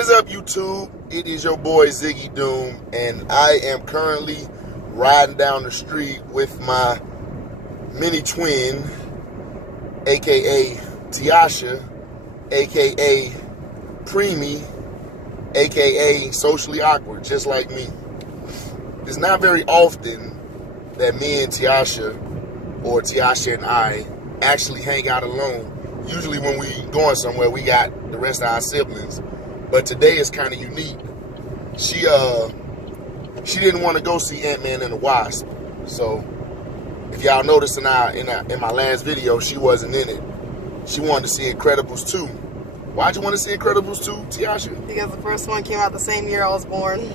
What is up, YouTube? It is your boy Ziggy Doom, and I am currently riding down the street with my mini twin, aka Tiosha, aka Preemie, aka socially awkward, just like me. It's not very often that me and Tiosha, or Tiosha and I, actually hang out alone. Usually when we going somewhere, we got the rest of our siblings. But today is kind of unique. She didn't want to go see Ant-Man and the Wasp. So if y'all noticed in my last video, she wasn't in it. She wanted to see Incredibles 2. Why'd you want to see Incredibles 2, Tiosha? Because the first one came out the same year I was born.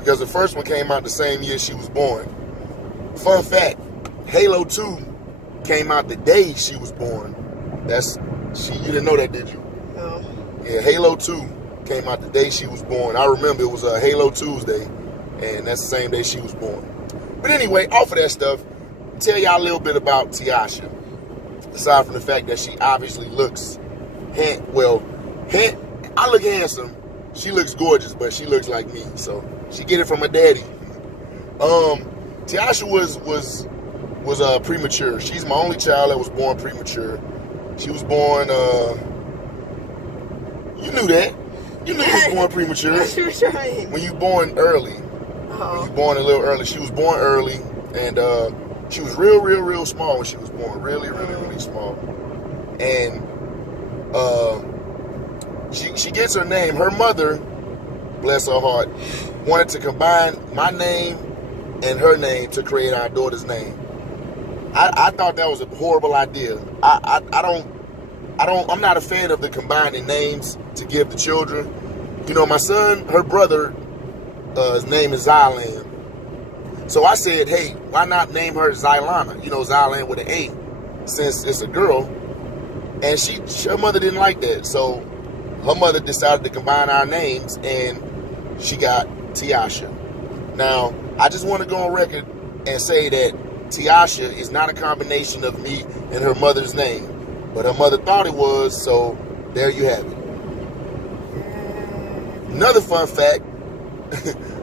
Because the first one came out the same year she was born. Fun fact, Halo 2 came out the day she was born. You didn't know that, did you? No. Yeah, Halo 2 came out the day she was born. I remember it was a Halo Tuesday, and that's the same day she was born. But anyway, off of that stuff, tell y'all a little bit about Tiosha. Aside from the fact that she obviously looks, I look handsome. She looks gorgeous, but she looks like me, so she get it from her daddy. Tiosha was premature. She's my only child that was born premature. She was born, you knew that. You knew you was born premature. When you born early. When you born a little early. She was born early, and she was real small when she was born. Really small. And she gets her name. Her mother, bless her heart, wanted to combine my name and her name to create our daughter's name. I thought that was a horrible idea. I'm not a fan of the combining names to give the children. You know, my son, her brother, his name is Zylan. So I said, hey, why not name her Zylana? You know, Zylan with an A, since it's a girl. And her mother didn't like that. So her mother decided to combine our names, and she got Tiosha. Now, I just want to go on record and say that Tiosha is not a combination of me and her mother's name. But her mother thought it was, so there you have it. Another fun fact,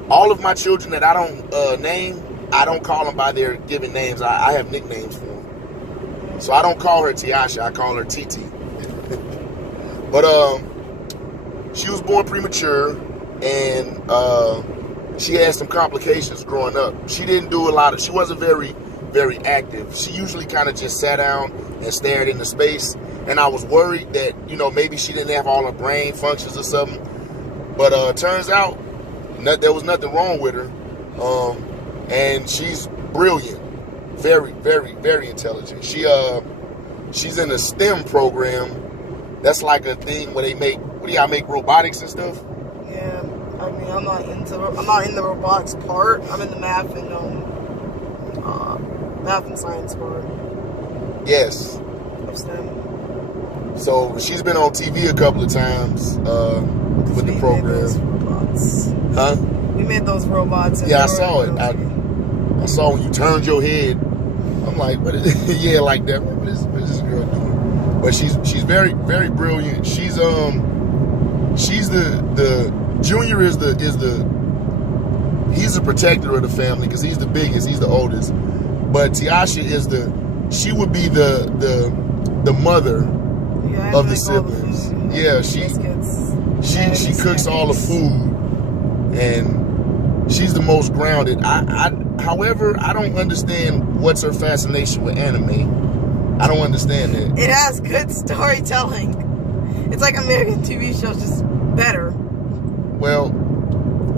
all of my children that I don't name, I don't call them by their given names. I have nicknames for them. So I don't call her Tiosha, I call her Titi. But she was born premature, and she had some complications growing up. She didn't do she wasn't very active. She usually kind of just sat down and stared into space, and I was worried that, you know, maybe she didn't have all her brain functions or something. But turns out there was nothing wrong with her, and she's brilliant, very intelligent. She's in a STEM program. That's like a thing where they make, make robotics and stuff? Yeah, I mean, I'm not in the robotics part. I'm in the math and science part. Yes. Of STEM. So she's been on TV a couple of times with the program. Huh? We made those robots. Yeah, I saw it. I saw when you turned your head. I'm like, what is yeah, like that. What is this girl doing? But she's very brilliant. She's the Junior is he's the protector of the family because he's the biggest, he's the oldest. But Tiosha she would be the mother of the siblings. Yeah, she cooks all the food, and she's the most grounded. However, I don't understand what's her fascination with anime. I don't understand it. It has good storytelling. It's like American TV shows, just better. Well,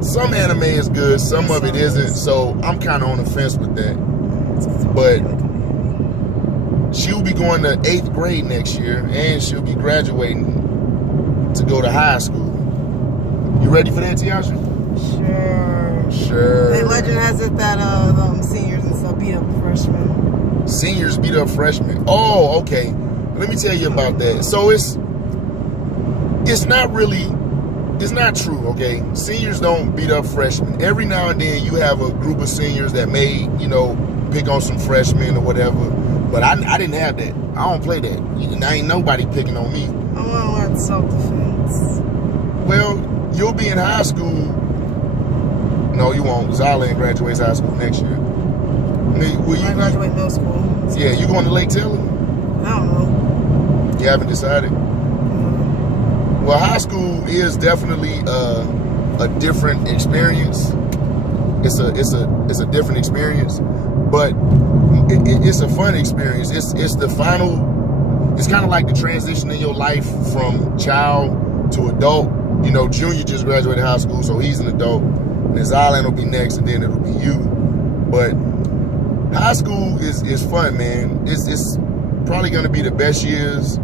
some anime is good, some of it isn't, so I'm kind of on the fence with that. But she'll be going to 8th grade next year, and she'll be graduating to go to high school. You ready for that, Tiosha? Sure. The legend has it that seniors and stuff beat up freshmen. Seniors beat up freshmen. Oh, okay. Let me tell you about that. So it's not true, okay? Seniors don't beat up freshmen. Every now and then you have a group of seniors that may, you know, pick on some freshmen or whatever. But I didn't have that. I don't play that. Ain't nobody picking on me. I want to learn self-defense. Well, you'll be in high school. No, you won't. Zylan graduates high school next year. I graduate middle school. Yeah, you going to Lake Taylor? I don't know. You haven't decided? Well, high school is definitely a different experience. It's a different experience, but it's a fun experience. It's the final. It's kind of like the transition in your life from child to adult. You know, Junior just graduated high school, so he's an adult. And then Zylan will be next, and then it'll be you. But high school is fun, man. It's probably gonna be the best years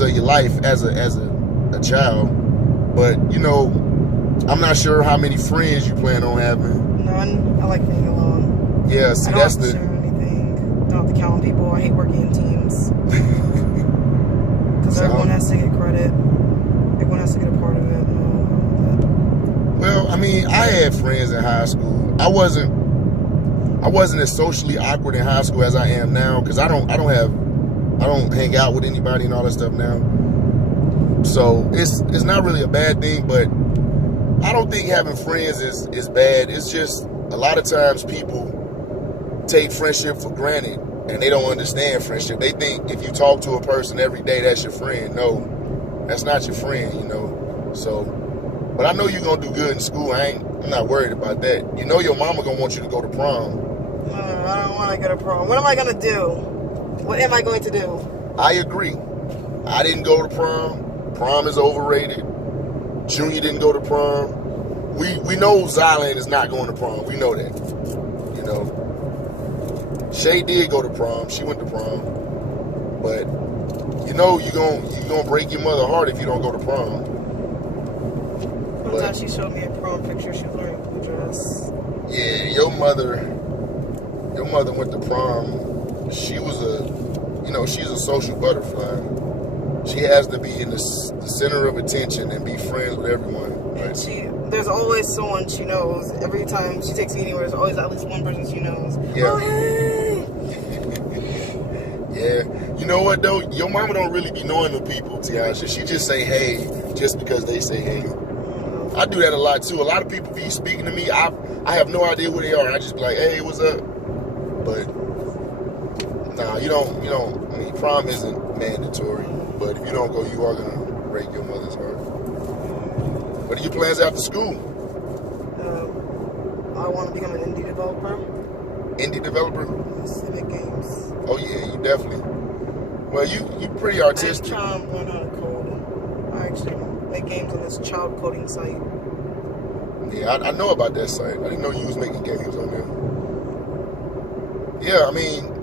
of your life as a child. But you know, I'm not sure how many friends you plan on having. None. I like being alone. Yeah, see, I don't have to share anything. Don't have to count on people. I hate working in teams. Because everyone has to get credit. Everyone has to get a part of it. Well, I mean, I had friends in high school. I wasn't as socially awkward in high school as I am now, because I don't hang out with anybody and all that stuff now. So it's not really a bad thing, but I don't think having friends is bad. It's just a lot of times people take friendship for granted and they don't understand friendship. They think if you talk to a person every day, that's your friend. No, that's not your friend, you know. So, but I know you're gonna do good in school. I'm not worried about that. You know your mama gonna want you to go to prom. I don't want to go to prom. What am I gonna do? What am I going to do? I agree. I didn't go to prom. Prom is overrated. Junior didn't go to prom. We know Zylan is not going to prom. We know that. You know. Shay did go to prom. She went to prom. But you know you're gonna break your mother's heart if you don't go to prom. One time she showed me a prom picture. She was wearing a blue dress. Yeah, your mother went to prom. She's a social butterfly. She has to be in the center of attention and be friends with everyone. Right? And there's always someone she knows. Every time she takes me anywhere, there's always at least one person she knows. Yeah. Oh, hey! Yeah. You know what, though? Your mama don't really be knowing the people, Tiosha. She just say, hey, just because they say, hey. I do that a lot, too. A lot of people be speaking to me. I have no idea who they are. I just be like, hey, what's up? But, nah, you don't, I mean, prom isn't mandatory. But if you don't go, you are going to break your mother's heart. What are your plans after school? I want to become an indie developer. Indie developer? Civic games. Oh, yeah, you definitely. Well, you pretty artistic. I'm trying to learn how to code. I actually make games on this child coding site. Yeah, I know about that site. I didn't know you was making games on there. Yeah, I mean,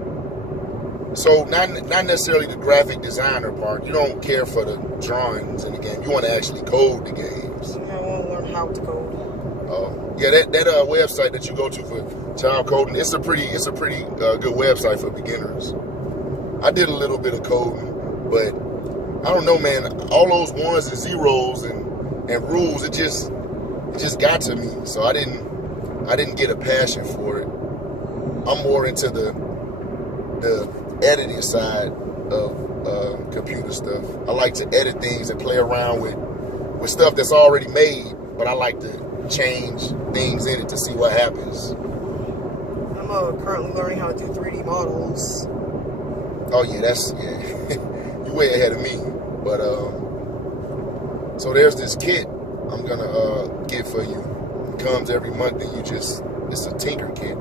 so not necessarily the graphic designer part. You don't care for the drawings in the game. You want to actually code the games. I want to learn how to code. Oh, yeah, that website that you go to for child coding, it's a pretty good website for beginners. I did a little bit of coding, but I don't know, man. All those ones and zeros and rules, it just got to me. So I didn't get a passion for it. I'm more into the editing side of computer stuff. I like to edit things and play around with stuff that's already made, but I like to change things in it to see what happens. I'm currently learning how to do 3D models. Oh yeah, you're way ahead of me. But so there's this kit I'm gonna get for you. It comes every month, and it's a tinker kit.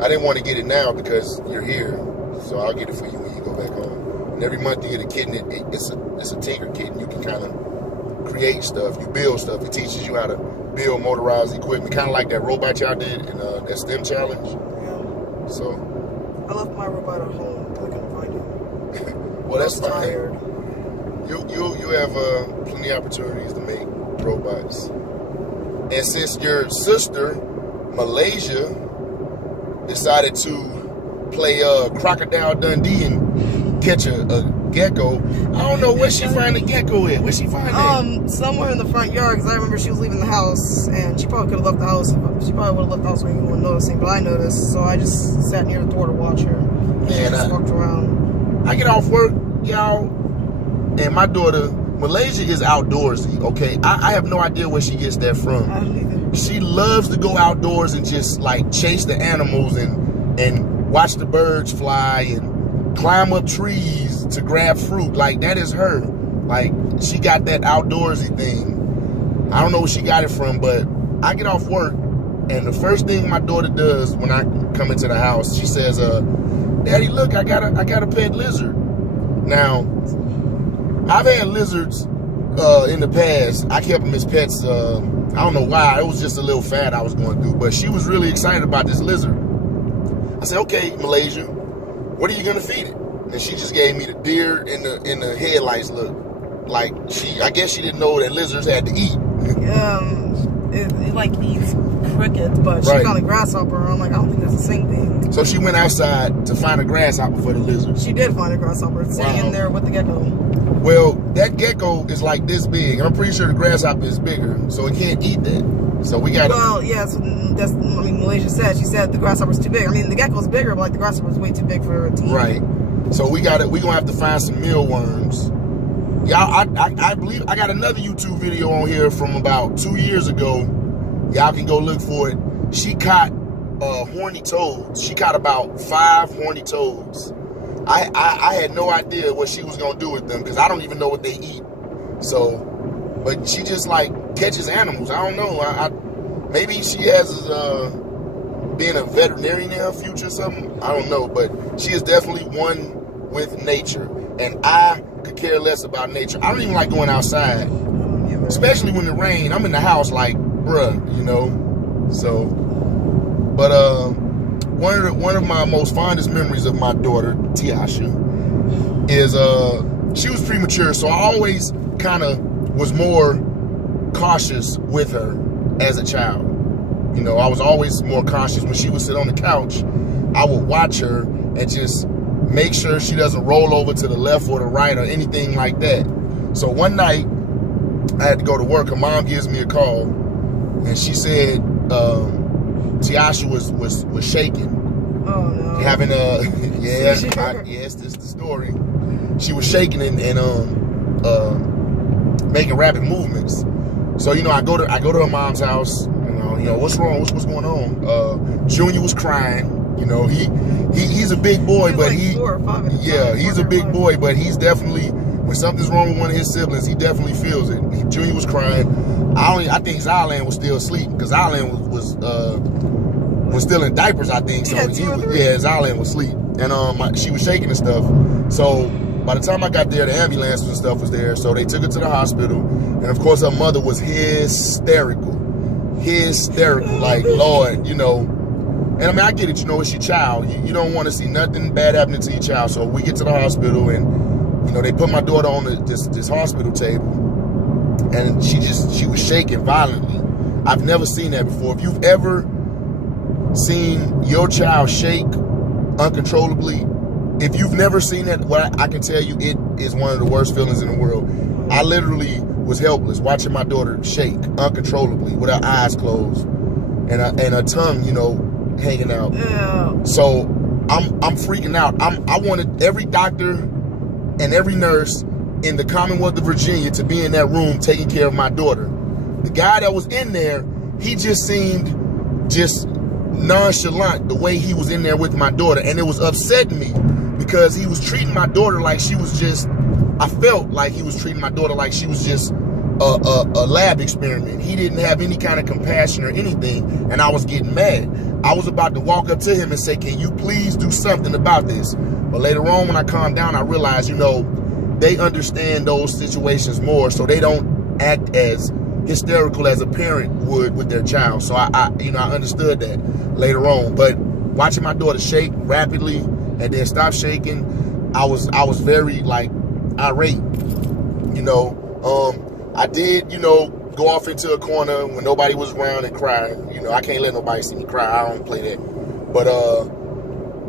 I didn't want to get it now because you're here, so I'll get it for you when you go back home. And every month you get a kit, and it's a tinker kit, and you can kind of create stuff. You build stuff. It teaches you how to build motorized equipment, kind of like that robot y'all did in that STEM challenge. Yeah. So I left my robot at home. I couldn't find it. Well, that's fine. Tired. You have plenty of opportunities to make robots. And since your sister, Malaysia, decided to play Crocodile Dundee and catch a gecko, I don't know where she find the gecko at. Where she find it? Somewhere in the front yard, because I remember she was leaving the house, and she probably could have left the house. She probably would have left the house when you weren't noticing, but I noticed, so I just sat near the door to watch her. And she just walked around. I get off work, y'all, and my daughter Malaysia is outdoorsy, okay? I have no idea where she gets that from. I don't either. She loves to go outdoors and just like chase the animals and watch the birds fly and climb up trees to grab fruit. Like, that is her. Like, she got that outdoorsy thing. I don't know where she got it from, but I get off work, and the first thing my daughter does when I come into the house, she says, Daddy, look, I got a pet lizard. Now, I've had lizards in the past. I kept them as pets. I don't know why. It was just a little fad I was going through, but she was really excited about this lizard. I said, okay, Malaysia, what are you gonna feed it? And she just gave me the deer in the headlights look. Like, I guess she didn't know that lizards had to eat. It like eats crickets, but she found a grasshopper. I'm like, I don't think that's the same thing. So she went outside to find a grasshopper for the lizard. She did find a grasshopper sitting in there with the gecko. Well, that gecko is like this big. I'm pretty sure the grasshopper is bigger, so it can't eat that. So we got. Well, yeah, so that's. I mean, Malaysia said. She said the grasshopper's too big. I mean, the gecko's bigger, but like the grasshopper's way too big for her to eat. Right. So we got it. We gonna have to find some mealworms. Y'all, I believe I got another YouTube video on here from about 2 years ago. Y'all can go look for it. She caught horny toads. She caught about 5 horny toads. I had no idea what she was gonna do with them because I don't even know what they eat. So, but she just like catches animals. I don't know. Maybe she has being a veterinarian in her future or something. I don't know, but she is definitely one with nature, and I could care less about nature. I don't even like going outside, especially when it rains. I'm in the house like, bruh, you know. So, but one of my most fondest memories of my daughter Tiosha is she was premature, so I always kind of was more cautious with her as a child. You know, I was always more cautious. When she would sit on the couch, I would watch her and just make sure she doesn't roll over to the left or the right or anything like that. So one night, I had to go to work. Her mom gives me a call, and she said Tiosha was shaking. Oh no! Having a yes, this is the story. She was shaking and making rapid movements. So you know, I go to her mom's house. You know what's wrong? What's going on? Junior was crying. You know, he's a big boy, but like 4 or 5 he's a big boy, but he's definitely, when something's wrong with one of his siblings, he definitely feels it. Junior was crying. I think Zylan was still asleep because Zylan was still in diapers, I think. So Zylan was asleep, and she was shaking and stuff. So by the time I got there, the ambulance and stuff was there, so they took her to the hospital, and of course her mother was hysterical, like, Lord, you know. And I mean, I get it, you know, it's your child. You don't want to see nothing bad happening to your child. So we get to the hospital, and, you know, they put my daughter on this hospital table, and she was shaking violently. I've never seen that before. If you've ever seen your child shake uncontrollably, if you've never seen that, well, I can tell you it is one of the worst feelings in the world. I literally was helpless watching my daughter shake uncontrollably with her eyes closed and her tongue, you know, hanging out. Yeah. So I'm freaking out. I wanted every doctor and every nurse in the Commonwealth of Virginia to be in that room taking care of my daughter. The guy that was in there, he just seemed just nonchalant the way he was in there with my daughter, and it was upsetting me because he was treating my daughter like she was just, I felt like he was treating my daughter like she was just a lab experiment. He didn't have any kind of compassion or anything, and I was getting mad. I was about to walk up to him and say, can you please do something about this? But later on, when I calmed down, I realized, you know, they understand those situations more, so they don't act as hysterical as a parent would with their child. So I understood that later on. But watching my daughter shake rapidly and then stop shaking, I was very like irate. You know, I did, you know, go off into a corner when nobody was around and cry. You know, I can't let nobody see me cry. I don't play that. But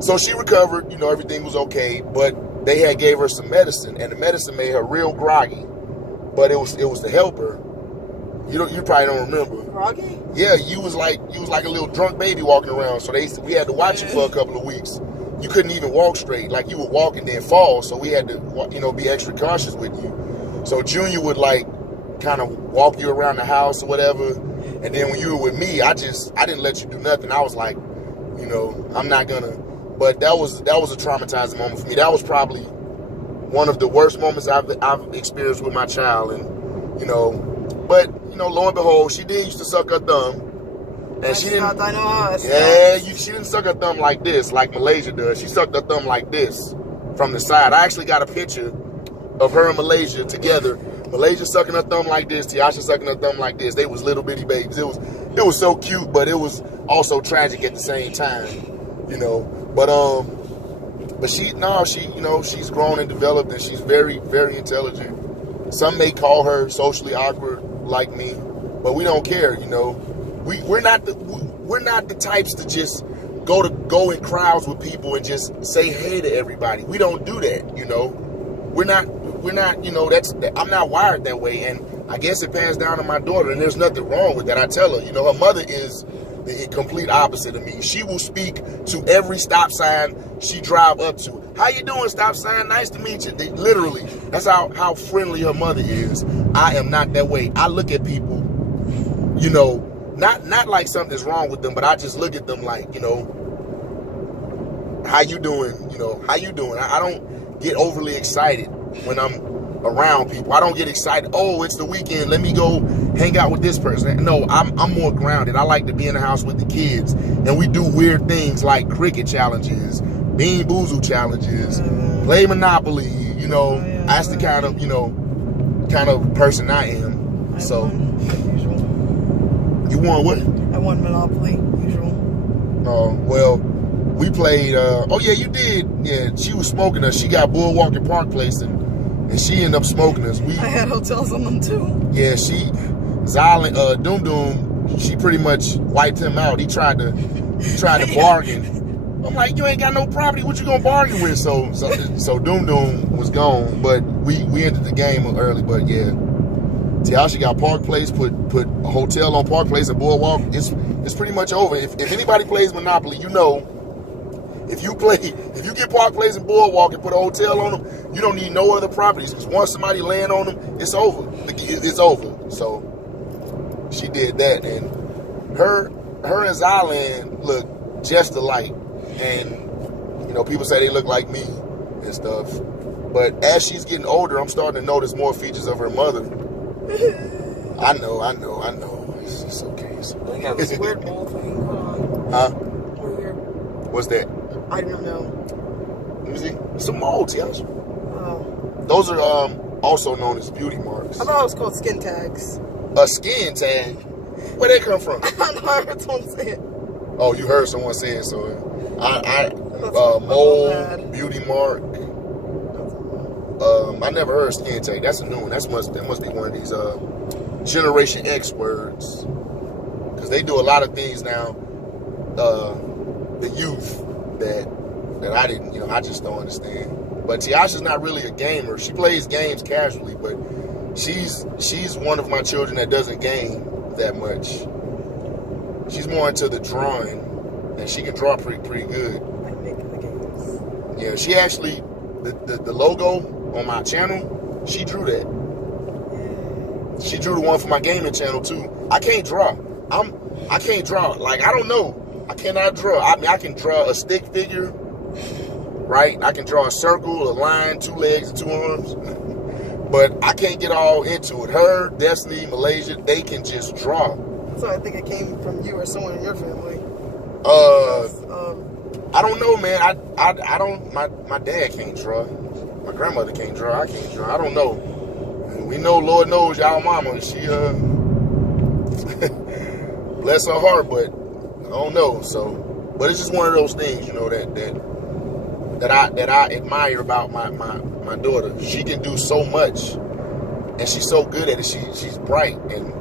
so she recovered. You know, everything was okay. But they had gave her some medicine, and the medicine made her real groggy. But it was to help her. You probably don't remember. Groggy? Yeah, you was like a little drunk baby walking around. So we had to watch you for a couple of weeks. You couldn't even walk straight. Like, you would walk and then fall. So we had to, you know, be extra cautious with you. So Junior would like kind of walk you around the house or whatever. And then when you were with me, I didn't let you do nothing. I was like, you know, I'm not gonna. But that was a traumatizing moment for me. That was probably one of the worst moments I've experienced with my child. And you know, but you know, lo and behold, she did used to suck her thumb. And she didn't. She didn't suck her thumb like this, like Malaysia does. She sucked her thumb like this from the side. I actually got a picture of her and Malaysia together. Malaysia sucking her thumb like this, Tiosha sucking her thumb like this. They was little bitty babies. It was so cute, but it was also tragic at the same time, you know. But she, you know, she's grown and developed, and she's very, very intelligent. Some may call her socially awkward like me, but we don't care, you know. We're not the types to just go in crowds with people and just say hey to everybody. We don't do that, you know. We're not, you know, I'm not wired that way, and I guess it passed down to my daughter, and there's nothing wrong with that. I tell her, you know, her mother is the complete opposite of me. She will speak to every stop sign she drive up to. How you doing, stop sign? Nice to meet you. Literally, that's how friendly her mother is. I am not that way. I look at people, you know, not like something's wrong with them, but I just look at them like, you know, how you doing? You know, how you doing? I don't get overly excited when I'm around people. I don't get excited. Oh, it's the weekend. Let me go hang out with this person. No, I'm more grounded. I like to be in the house with the kids, and we do weird things like cricket challenges, bean boozle challenges, play Monopoly. You know, that's the kind of person I am. So, you won what? I won Monopoly. Usual. Oh well. We played, oh yeah, you did. Yeah, she was smoking us. She got Boardwalk and Park Place, and she ended up smoking us. I had hotels on them too. Yeah, Zylan, Doom Doom, she pretty much wiped him out. He tried to bargain. I'm like, you ain't got no property. What you gonna bargain with? So Doom Doom was gone, but we ended the game early. But yeah, Tiosha got Park Place, put a hotel on Park Place and Boardwalk. It's pretty much over. If anybody plays Monopoly, you know. If you get Park Place and Boardwalk and put a hotel on them, you don't need no other properties. Because once somebody land on them, it's over. It's over. So she did that, and her and Zylan look just alike. And you know, people say they look like me and stuff. But as she's getting older, I'm starting to notice more features of her mother. I know. It's okay. They got this weird mole thing going on. Huh? Weird. What's that? I don't know. Let me see. It's a mole, Tiosha. Oh. Those are also known as beauty marks. I thought it was called skin tags. A skin tag? Where they come from? I heard someone say it. Oh, you heard someone say it, so mole, beauty mark. I never heard skin tag. That's a new one. That must be one of these Generation X words. Because they do a lot of things now, the youth that I didn't, you know, I just don't understand. But Tiosha's not really a gamer. She plays games casually, but she's one of my children that doesn't game that much. She's more into the drawing, and she can draw pretty good. Like making the games. Yeah, she actually the logo on my channel, she drew that. She drew the one for my gaming channel too. I can't draw. I can't draw. Like, I don't know. I cannot draw. I mean, I can draw a stick figure, right? I can draw a circle, a line, 2 legs and 2 arms. But I can't get all into it. Her, Destiny, Malaysia, they can just draw. So I think it came from you or someone in your family. I don't know, man. I don't. My dad can't draw. My grandmother can't draw. I can't draw. I don't know. We know, Lord knows, y'all mama. She bless her heart, but I don't know. So, but it's just one of those things, you know, that I admire about my daughter. She can do so much, and she's so good at it. She's bright, and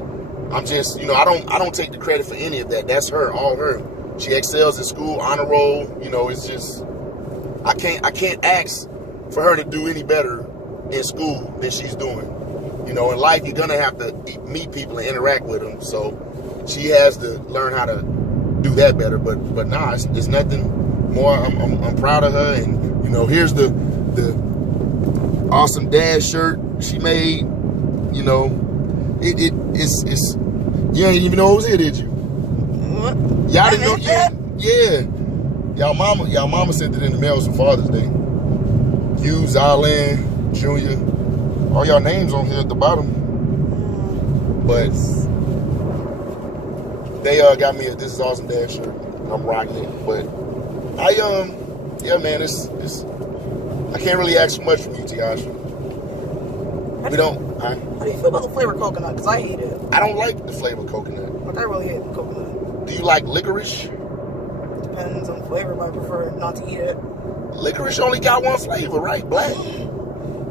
I'm just, you know, I don't take the credit for any of that. That's her, all her. She excels at school, honor roll. You know, it's just I can't ask for her to do any better in school than she's doing. You know, in life you're gonna have to meet people and interact with them. So she has to learn how to do that better. But nah, it's nothing more. I'm proud of her, and you know, here's the awesome dad shirt she made, you know, it's you ain't even know it was here, did you? What? Y'all didn't know? Yeah. Y'all mama sent it in the mail for Father's Day. You, Zalan, Junior, all y'all names on here at the bottom. But they got me a This Is Awesome Dad shirt. I'm rocking it. But yeah, man, it's I can't really ask too much from you, Tiosha. How do you feel about the flavor coconut? Because I hate it. I don't like the flavor coconut. Like, I really hate the coconut. Do you like licorice? Depends on the flavor, but I prefer not to eat it. Licorice only got one flavor, right? Black.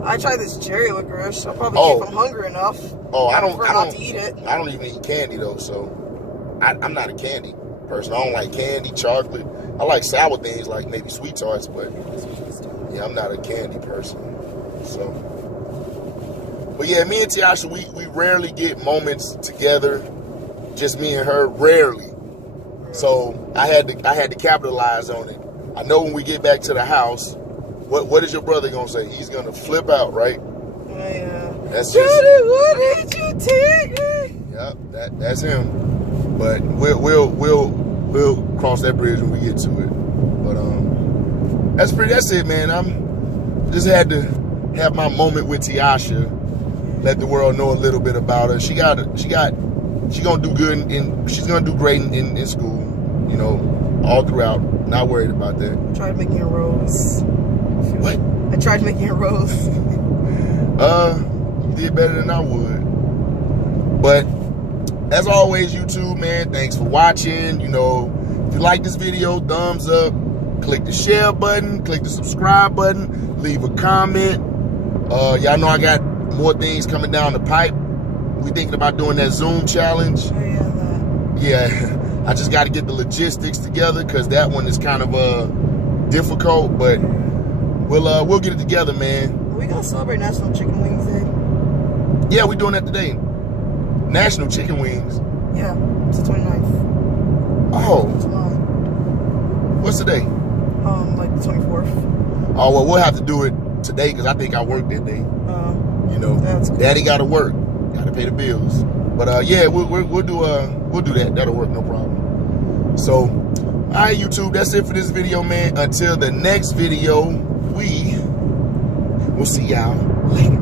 I tried this cherry licorice. I'll probably eat if I'm hungry enough. Oh, I don't not to eat it. I don't even eat candy though, so I'm not a candy person. I don't like candy, chocolate. I like sour things like maybe sweet tarts, but yeah, I'm not a candy person. So, but yeah, me and Tiosha, we rarely get moments together, just me and her, rarely. So I had to capitalize on it. I know when we get back to the house, what is your brother gonna say? He's gonna flip out, right? Yeah. That's Daddy, just, what did you take me? Yep, that's him. But we'll cross that bridge when we get to it. But that's it, man. I'm just had to have my moment with Tiosha. Let the world know a little bit about her. She gonna do good she's gonna do great in school. You know, all throughout. Not worried about that. I tried making a rose. What? I tried making a rose. You did better than I would. But as always, YouTube, man, thanks for watching. You know, if you like this video, thumbs up. Click the share button. Click the subscribe button. Leave a comment. Y'all know I got more things coming down the pipe. We thinking about doing that Zoom challenge. Oh, yeah, that. Yeah. I just got to get the logistics together because that one is kind of difficult, but we'll get it together, man. Are we gonna celebrate National Chicken Wings Day? Yeah, we're doing that today. National Chicken Wings. Yeah, it's the 29th. Oh. July. What's today? Like the 24th. Oh, well, we'll have to do it today because I think I work that day. You know, that's good. Daddy got to work, got to pay the bills. But yeah, we'll do that. That'll work, no problem. So, all right, YouTube, that's it for this video, man. Until the next video, we will see y'all later.